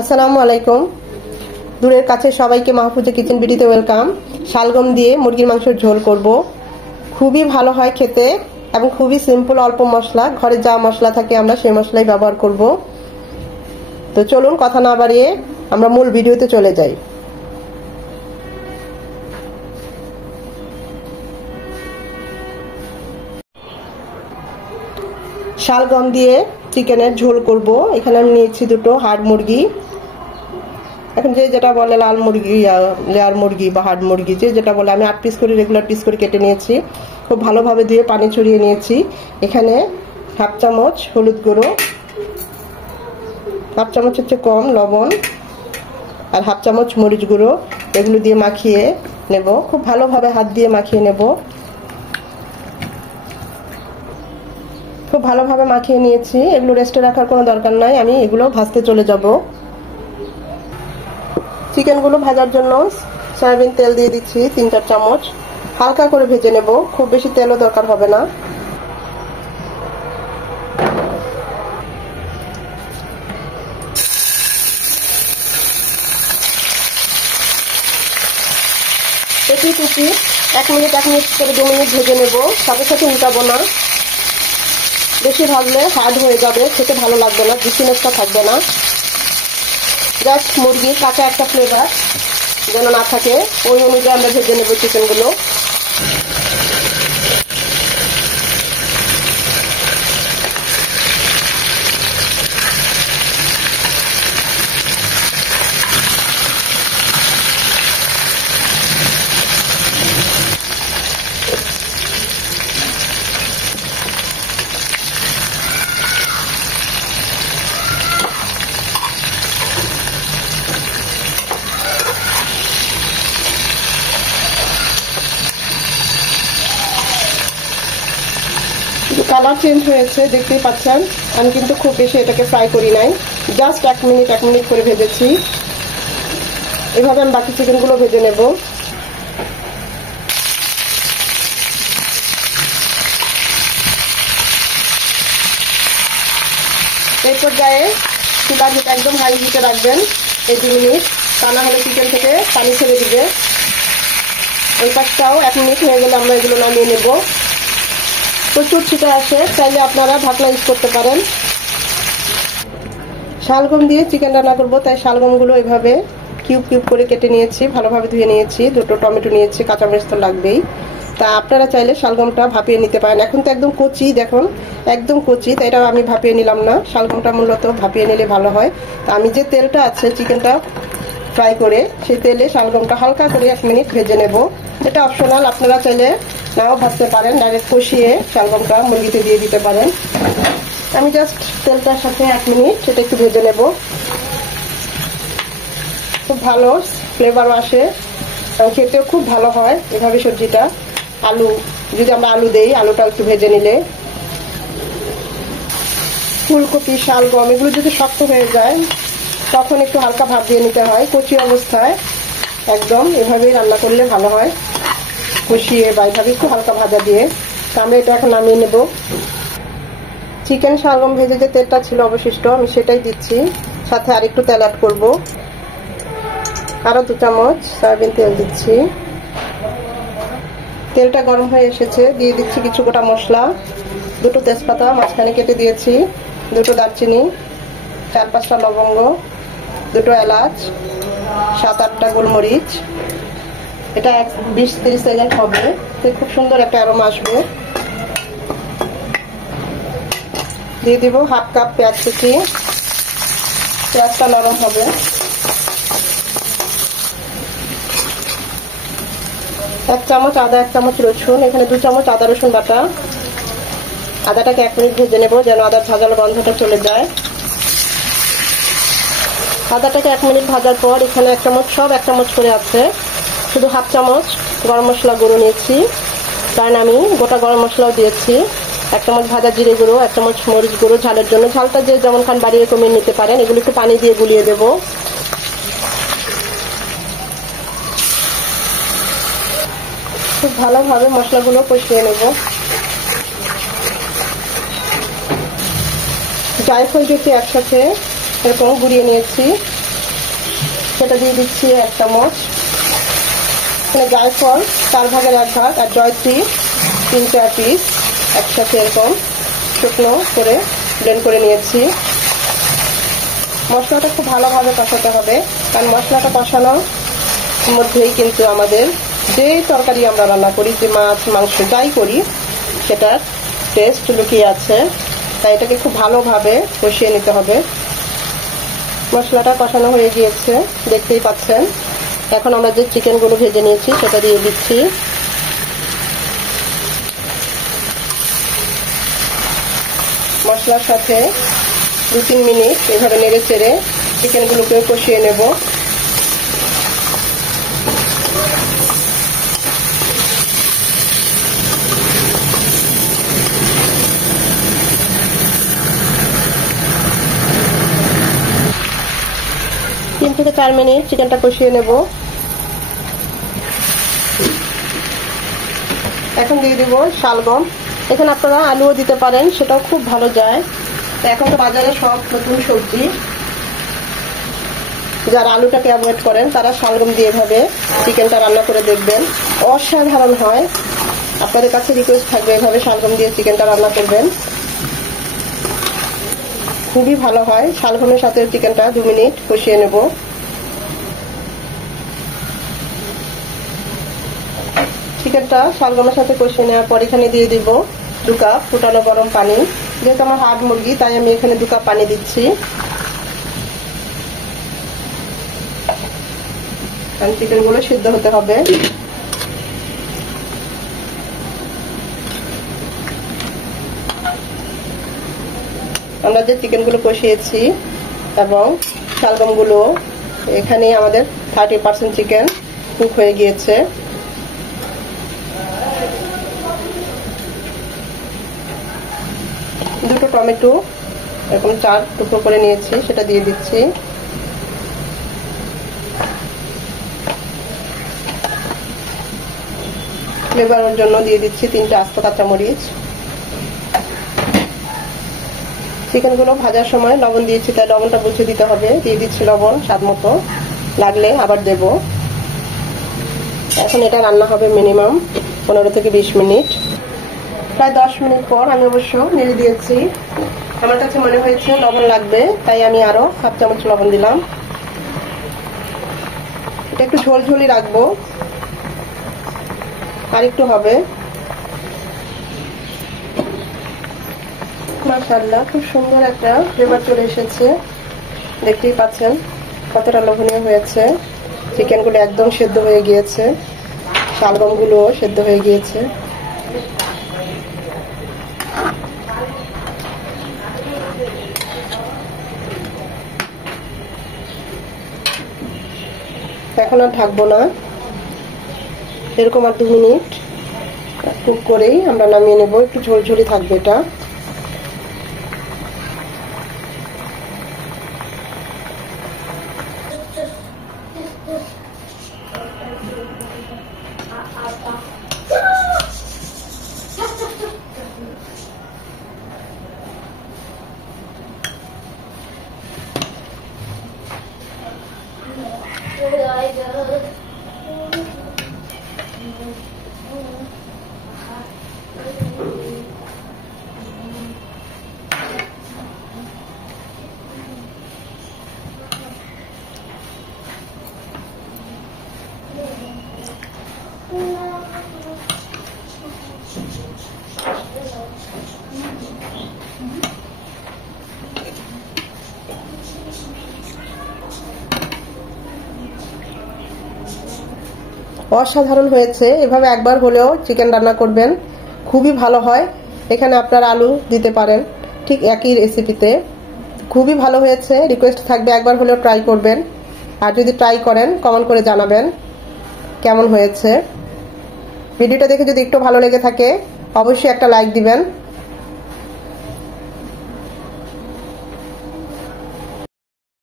আসসালামু আলাইকুম। দূরের কাছে সবাইকে মাহফুজা কিচেন বিডিতে ওয়েলকাম। শালগম দিয়ে মুরগির মাংসের ঝোল করব। খুবই ভালো হয় খেতে এবং খুবই সিম্পল, অল্প মশলা, ঘরে যা মশলা থাকে আমরা সেই মশলাই ব্যবহার করব। তো চলুন কথা না বাড়িয়ে আমরা মূল ভিডিওতে চলে যাই। শালগম দিয়ে চিকেনের ঝোল করব। এখানে আমি নিয়েছি দুটো হাড় মুরগি। এখন যে যেটা বলে লাল মুরগি, লেয়ার মুরগি বা হাড় মুরগি, যে যেটা বলে, আমি 8 পিস করে রেগুলার পিস করে কেটে নিয়েছি। খুব ভালোভাবে ধুয়ে পানি ছড়িয়ে নিয়েছি। এখানে হাফ চামচ হলুদ গুঁড়ো, হাফ চামচ হচ্ছে কম লবণ, আর হাফ চামচ মরিচ গুঁড়ো, এগুলো দিয়ে মাখিয়ে নেব। খুব ভালোভাবে হাত দিয়ে মাখিয়ে নেব। খুব ভালোভাবে মাখিয়ে নিয়েছি। এগুলো রেস্টে রাখার কোনো দরকার নাই, আমি এগুলো ভাজতে চলে যাব। চিকেনগুলো ভাজার জন্য সয়াবিন তেল দিয়ে দিচ্ছি 3-4 চামচ। হালকা করে ভেজে নেব, খুব বেশি তেলও দরকার হবে না। একই টুকি 1 মিনিট করে 2 মিনিট ভেজে নেব। সাথে সাথে উল্টাবো না, বেশি ভাজলে হার্ড হয়ে যাবে, খেতে ভালো লাগবে না, জুসিনেসটা থাকবে না। জাস্ট মুরগির কাঁচা একটা ফ্লেভার যেন না থাকে, ওই অনুযায়ী আমরা ভেজে নেব চিকেনগুলো। কালার চেঞ্জ হয়েছে, দেখতেই পাচ্ছেন। আমি কিন্তু খুব বেশি এটাকে ফ্রাই করি নাই, জাস্ট 1 মিনিট করে ভেজেছি। এভাবে আমি বাকি চিকেনগুলো ভেজে নেব। এই পর্যায়ে চুলার হিট একদম হাই হিটে রাখবেন এই 2 মিনিট, তা না হলে চিকেন থেকে পানি ছেড়ে দিবে। ওই পাশটাও 1 মিনিট হয়ে গেলে আমরা এগুলো নামিয়ে নেব। প্রচুর ছিটে আসে, চাইলে আপনারা ঢাকনা ইউজ করতে পারেন। শালগম দিয়ে চিকেন রান্না করবো, তাই শালগমগুলো এভাবে কিউব করে কেটে নিয়েছি, ভালোভাবে ধুয়ে নিয়েছি। 2টো টমেটো নিয়েছি, কাঁচামরিচ তো লাগবেই। তা আপনারা চাইলে শালগমটা ভাপিয়ে নিতে পারেন। এখন তো একদম কচি, দেখুন একদম কচি, তাই এটা আমি ভাপিয়ে নিলাম না। শালগমটা মূলত ভাপিয়ে নিলে ভালো হয়। তা আমি যে তেলটা আছে চিকেনটা ফ্রাই করে, সেই তেলে শালগমটা হালকা করে 1 মিনিট ভেজে নেব। এটা অপশনাল, আপনারা চাইলে নাও ভাজতে পারেন, ডাইরেক্ট কষিয়ে শালগমটা মুরগিতে দিয়ে দিতে পারেন। আমি জাস্ট তেলটার সাথে 1 মিনিট সেটা একটু ভেজে নেব। খুব ভালো ফ্লেভারও আসে, খেতেও খুব ভালো হয় এভাবে সবজিটা। আলু যদি আমরা আলু দেই, আলুটা একটু ভেজে নিলে। ফুলকপি, শালগম এগুলো যদি শক্ত হয়ে যায় তখন একটু হালকা ভাপ দিয়ে নিতে হয়। কচি অবস্থায় একদম এভাবেই রান্না করলে ভালো হয়, কষিয়ে বা এভাবে একটু হালকা ভাজা দিয়ে। তো আমরা এটা এখন নামিয়ে নেব। চিকেন শালগম ভেজে যে তেলটা ছিল অবশিষ্ট, আমি সেটাই দিচ্ছি। সাথে আর একটু তেল অ্যাড করব, আরো 2 চামচ সয়াবিন তেল দিচ্ছি। তেলটা গরম হয়ে এসেছে, দিয়ে দিচ্ছি কিছু গোটা মশলা। 2টো তেজপাতা মাঝখানে কেটে দিয়েছি, 2টো দারচিনি, 4-5টা লবঙ্গ, 2টো এলাচ, 7-8টা গোলমরিচ। এটা 20-30 সেকেন্ড হবে, খুব সুন্দর একটা অ্যারোমা আসবে। দিয়ে দিব হাফ কাপ পেঁয়াজ কুচি, পেঁয়াজটা নরম হবে। 1 চামচ আদা, 1 চামচ রসুন, এখানে 2 চামচ আদা রসুন বাটা। আদাটাকে 1 মিনিট ভেজে নেব যেন আদার ঝাঁঝালো গন্ধটা চলে যায়। আদাটাকে 1 মিনিট ভাজার পর এখানে 1 চামচ, সব 1 চামচ করে আছে, শুধু হাফ চামচ গরম মশলা গুঁড়ো নিয়েছি, কারণ আমি গোটা গরম মশলাও দিয়েছি। 1 চামচ ভাজা জিরে গুঁড়ো, 1 চামচ মরিচ গুঁড়ো ঝালের জন্য, ঝালটা যে যেমন খান বাড়িয়ে কমিয়ে নিতে পারেন। এগুলো একটু পানি দিয়ে গুলিয়ে দেব। খুব ভালোভাবে মশলাগুলো কষিয়ে নেব। জায়ফল দিয়েছি একসাথে এরকম গুঁড়িয়ে নিয়েছি, সেটা দিয়ে দিচ্ছি 1 চামচ। এখানে জায়ফল 4 ভাগের 1 ভাগ আর জয়ত্রী 3-4 পিস একসাথে এরকম শুকনো করে ব্লেন্ড করে নিয়েছি। মশলাটা খুব ভালোভাবে কষাতে হবে, কারণ মশলাটা কষানোর মধ্যেই কিন্তু আমাদের যে তরকারি আমরা রান্না করি, যে মাছ মাংস যাই করি, সেটার টেস্ট লুকিয়ে আছে। তাই এটাকে খুব ভালোভাবে কষিয়ে নিতে হবে। মশলাটা কষানো হয়ে গিয়েছে, দেখতেই পাচ্ছেন। এখন আমরা যে চিকেনগুলো ভেজে নিয়েছি সেটা দিয়ে দিচ্ছি। মশলার সাথে 2-3 মিনিট এভাবে নেড়ে চেড়ে চিকেনগুলোকে কষিয়ে নেব। তিন থেকে 4 মিনিট চিকেনটা কষিয়ে নেব। এখন দিয়ে দিব শালগম। এখানে আপনারা আলুও দিতে পারেন, সেটাও খুব ভালো যায়। এখন তো বাজারে সব নতুন সবজি, যারা আলুটাকে অ্যাভয়েড করেন তারা শালগম দিয়ে এভাবে চিকেনটা রান্না করে দেখবেন, অসাধারণ হয়। আপনাদের কাছে রিকোয়েস্ট থাকবে এভাবে শালগম দিয়ে চিকেনটা রান্না করবেন, খুবই ভালো হয়। শালগমের সাথে চিকেনটা 2 মিনিট কষিয়ে নেব। চিকেনটা শালগমের সাথে কষিয়ে নেওয়ার পর এখানে দিয়ে দিব 2 কাপ ফুটানো গরম পানি। যেহেতু আমার হাড় মুরগি, তাই আমি এখানে 2 কাপ পানি দিচ্ছি। কারণ চিকেনগুলো সিদ্ধ হতে হবে। আমরা যে চিকেনগুলো কষিয়েছি এবং শালগমগুলো, এখানে আমাদের 30% চিকেন কুক হয়ে গিয়েছে। দুটো টমেটো এরকম 4 টুকরো করে নিয়েছি, সেটা দিয়ে দিচ্ছি। ফ্লেভারের জন্য দিয়ে দিচ্ছি 3টে আস্ত কাঁচামরিচ। চিকেনগুলো ভাজার সময় লবণ দিয়েছি, তাই লবণটা বুঝে দিতে হবে। দিয়ে দিচ্ছি লবণ স্বাদ মতো, লাগলে আবার দেব। এখন এটা রান্না হবে মিনিমাম 15 থেকে 20 মিনিট। প্রায় 10 মিনিট পর আমি অবশ্য নেড়ে দিয়েছি। আমার কাছে মনে হয়েছে লবণ লাগবে, তাই আমি আরো 1/2 চামচ লবণ দিলাম। এটা একটু ঝোলঝোলি রাখবো, আর একটু হবে। মাশাআল্লাহ, খুব সুন্দর একটা ফ্লেভার চলে এসেছে। দেখতেই পাচ্ছেন কতটা লোভনীয় হয়েছে। চিকেনগুলো একদম সেদ্ধ হয়ে গিয়েছে, শালগমগুলো সেদ্ধ হয়ে গিয়েছে। এখন আর ঢাকবো না, এরকম আর 2 মিনিট কুক করেই আমরা নামিয়ে নেব। একটু ঝোলঝোলি থাকবে এটা। অসাধারণ হয়েছে। এভাবে একবার হলেও চিকেন রান্না করবেন, খুবই ভালো হয়। এখানে আপনারা আলু দিতে পারেন ঠিক একই রেসিপিতে, খুবই ভালো হয়েছে। রিকোয়েস্ট থাকবে একবার হলেও ট্রাই করবেন, আর যদি ট্রাই করেন কমেন্ট করে জানাবেন কেমন হয়েছে। ভিডিওটা দেখে যদি একটু ভালো লেগে থাকে অবশ্যই একটা লাইক দিবেন।